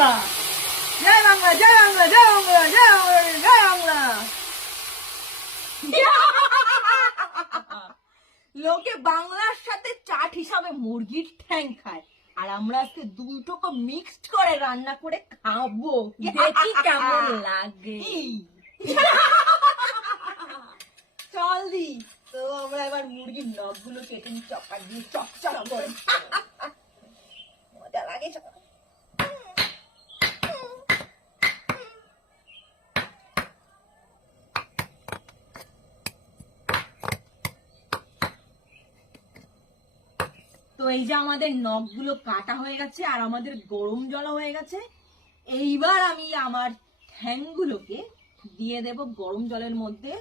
বাংলা, জয় বাংলা, জয় বাংলা, জয় বাংলা, জয় বাংলা, জয় বাংলা। লোকে বাংলার সাথে চাট হিসাবে মুরগির ঠ্যাং খায়, আর আমরা আজকে দুটোকে মিক্সড করে রান্না করে খাবো, দেখি কেমন লাগে। চল দি তো আমরা এবার মুরগির নখগুলো কেটে নিই চপার দিয়ে চকচক করে। মজা লাগে সব। তো এই যে আমাদের নখগুলো কাটা হয়ে গেছে আর আমাদের গরম জল হয়ে গেছে। এইবার আমি আমার ঠ্যাংগুলোকে দিয়ে দেব গরম জলের মধ্যে,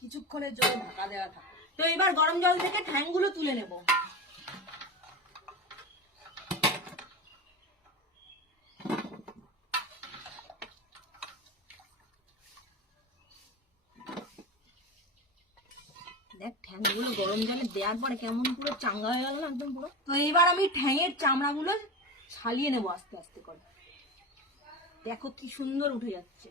কিছুক্ষণের জন্য ঢাকা দেওয়া থাকে। তো এবার গরম জল থেকে ঠ্যাংগুলো তুলে নেব। দেখ ঠ্যাংগুলো গরম জলে দেওয়ার পরে কেমন পুরো চাঙ্গা হয়ে গেল না একদম পুরো। তো এবার আমি ঠ্যাংয়ের চামড়াগুলো ছালিয়ে নেবো আস্তে আস্তে করে। দেখো কি সুন্দর উঠে যাচ্ছে।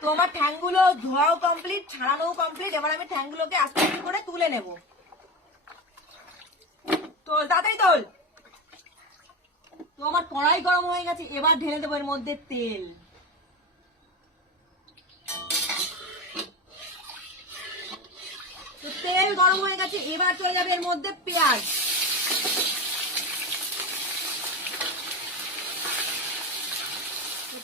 তো আমার ঠ্যাংগুলো ধোয়াও কমপ্লিট, ছাড়ানোও কমপ্লিট। এবার আমি ঠ্যাংগুলোকে আস্তে আস্তে করে তুলে নেব। তোল তাড়াতাড়ি তোল। তো আমার কড়াই গরম হয়ে গেছে, এবার ঢেলে দেবো এর মধ্যে তেল। তো তেল গরম হয়ে গেছে, এবার চলে যাবে এর মধ্যে পেঁয়াজ।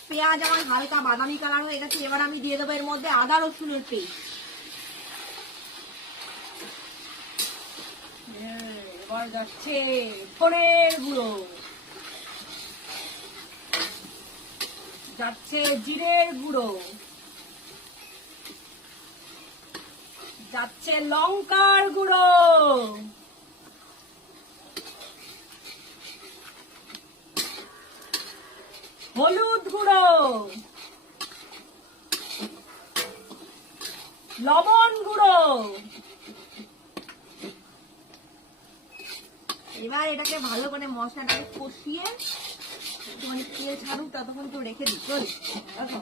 পেঁয়াজ আমার হালকা বাদামি কালার হয়ে গেছে, এবার আমি দিয়ে দেবো এর মধ্যে আদা রসুনের পেস্ট। এবার যাচ্ছে ধনের গুঁড়ো, যাচ্ছে জিরের গুঁড়ো, যাচ্ছে লঙ্কার গুঁড়ো, হলুদ গুঁড়ো, লবণ গুঁড়ো। এবার এটাকে ভালো করে মশলাটাকে কষিয়ে একটুখানি তেল ছাড়ুক ততক্ষণ তো রেখে দিই। চল দেখো